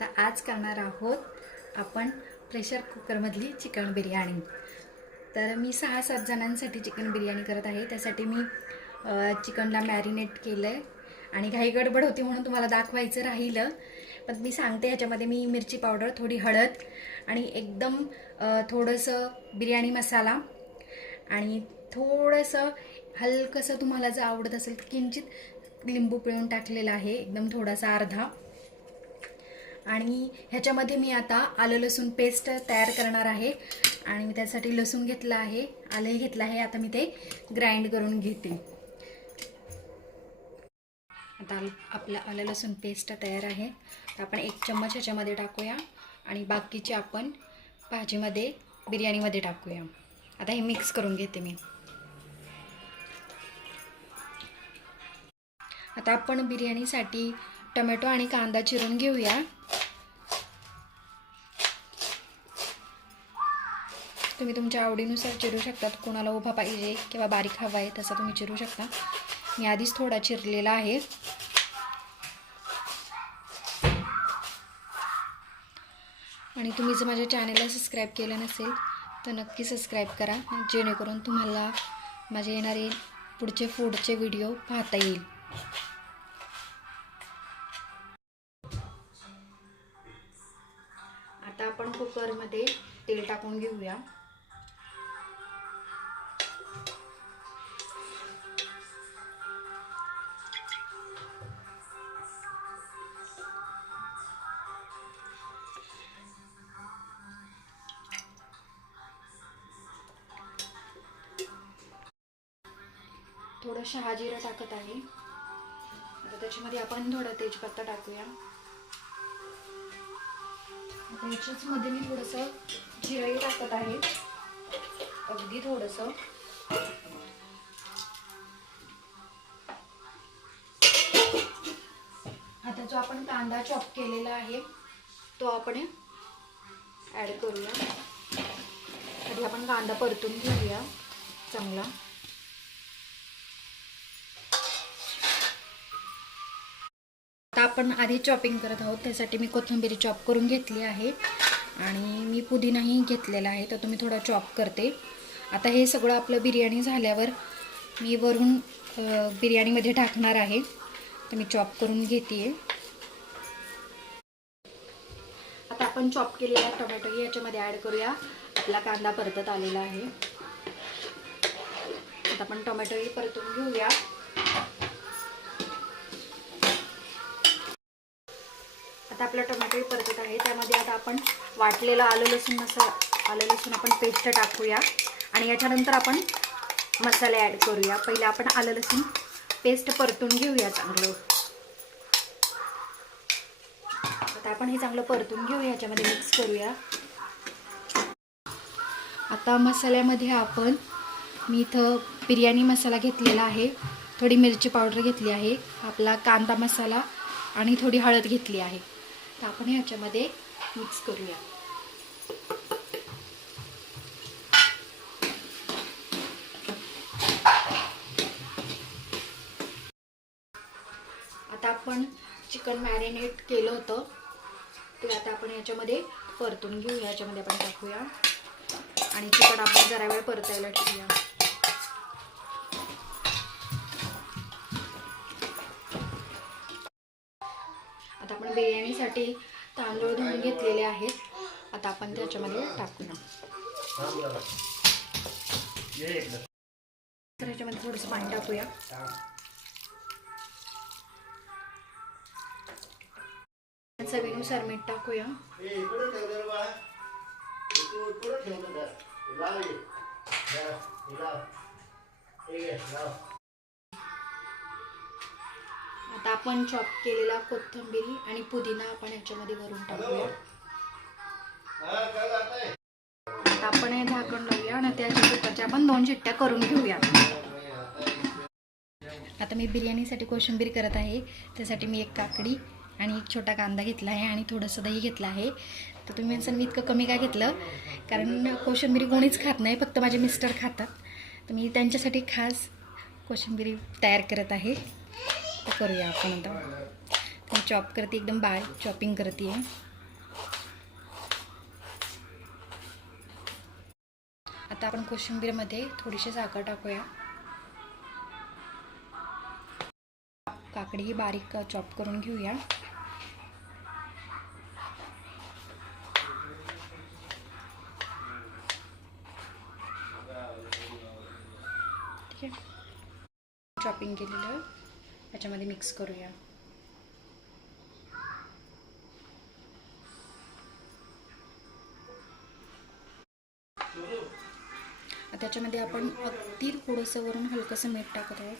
तर आज करणार आहोत आपण प्रेशर कुकरमधली चिकन बिर्याणी। तर मी 6-7 जणांसाठी चिकन बिर्याणी करत आहे। त्यासाठी मी चिकनला मॅरिनेट केलं आहे आणि घाई गडबड होती म्हणून तुम्हाला दाखवायचं राहिलं, पण मी सांगते ह्याच्यामध्ये मी मिरची पावडर, थोडी हळद आणि एकदम थोडंसं बिर्याणी मसाला आणि थोडंसं हलकंसं तुम्हाला जर आवडत असेल तर किंचित लिंबू पिळून टाकलेलं आहे, एकदम थोडासा अर्धा। आणि ह्याच्यामध्ये मी आता आलं लसूण पेस्ट तयार करणार आहे आणि मी त्यासाठी लसूण घेतला आहे, आलंही घेतलं आहे। आता मी ते ग्राइंड करून घेते। आता आपलं आलं लसूण पेस्ट तयार आहे। तर आपण 1 चम्मच ह्याच्यामध्ये टाकूया आणि बाकीचे आपण भाजीमध्ये, बिर्याणीमध्ये टाकूया। आता हे मिक्स करून घेते मी। आता आपण बिर्याणीसाठी टोमॅटो आणि कांदा चिरून घेऊया। तुम्ही तुमच्या आवडीनुसार चिरू शकता, कोणाला उभा पाहिजे किंवा बारीक हवा आहे तसा तुम्ही चिरू शकता। मी आधीच थोडा चिरलेला आहे। आणि तुम्ही जर माझ्या चॅनलला सबस्क्राईब केलं नसेल तर नक्की सबस्क्राईब करा, जेणेकरून तुम्हाला माझे येणारे पुढचे व्हिडिओ पाहता येईल। आता आपण कुकरमध्ये तेल टाकून घेऊया। थोडं शहाजिरं टाकत आहे। आता त्याच्यामध्ये आपण थोडा तेजपत्ता टाकूया। आता याच्यामध्ये मी थोडंसं जिरंही टाकत आहे, अगदी थोडंसं। आता जो आपण कांदा चॉप केलेला आहे तो आपण ॲड करूया। आधी आपण कांदा परतून घेऊया चांगला। आता आपण आधी चॉपिंग करत आहोत, त्यासाठी मी कोथिंबीर चॉप करून घेतली आहे आणि मी पुदिनाही घेतलेला आहे, तर तुम्ही थोडा चॉप करते। आता हे सगळं आपलं बिर्याणी झाल्यावर मी वरून बिर्याणीमध्ये टाकणार आहे, तर मी चॉप करून घेते। आता आपण चॉप केलेला टोमॅटो याच्यामध्ये ॲड करूया। आपला कांदा परतत आलेला आहे। आता आपण टोमॅटोही परतून घेऊया। आता आपला टोमॅटोही परतत आहे, त्यामध्ये आता आपण वाटलेला आलं लसूण आपण पेस्ट टाकूया आणि याच्यानंतर आपण मसाले ॲड करूया। पहिले आपण आलं लसूण पेस्ट परतून घेऊया चांगलं। आता आपण हे चांगलं परतून घेऊया, याच्यामध्ये मिक्स करूया। आता मसाल्यामध्ये आपण मी इथं बिर्याणी मसाला घेतलेला आहे, थोडी मिरची पावडर घेतली आहे, आपला कांदा मसाला आणि थोडी हळद घेतली आहे। तर आपण ह्याच्यामध्ये मिक्स करूया। आता आपण चिकन मॅरिनेट केलं होतं ते आता आपण याच्यामध्ये परतून घेऊया। याच्यामध्ये आपण टाकूया आणि चिकन आपण जरा वेळ परतायला ठेवूया। आता आपण बिर्याणीसाठी तांदूळ धुवून घेतलेले आहेत, आता आपण त्याच्यामध्ये टाकूया। तर याच्यामध्ये थोडंसं पाणी टाकूया। चवीनुसार मीठ टाकूया। आता आपण चॉप केलेला कोथिंबीर आणि पुदिना आपण याच्यामध्ये वरून टाकूया। आता आपण हे झाकण लावूया आणि त्याच्या कुकरच्या आपण 2 शिट्ट्या करून घेऊया। आता मी बिर्याणीसाठी कोशिंबीर करत आहे, त्यासाठी मी 1 काकडी आणि 1 छोटा कांदा घेतला आहे आणि थोडंसं दही घेतलं आहे। तर तुम्ही म्हणसान मी इतकं कमी का घेतलं, कारण कोशिंबीर कोणीच खात नाही, फक्त माझे मिस्टर खातात, तर मी त्यांच्यासाठी खास कोशिंबीर तयार करत आहे। तर करूया आपण आता। मी चॉप करते, एकदम बारीक चॉपिंग करते आहे. आता आपण कोशिंबीरमध्ये थोडीशी साखर टाकूया. काकडी ही बारीक चॉप करून घेऊया. ठीक आहे, चॉपिंग केलेलं याच्यामध्ये मिक्स करूया. त्याच्यामध्ये आपण अगदी थोडंसं वरून हलकंसं मीठ टाकत आहोत.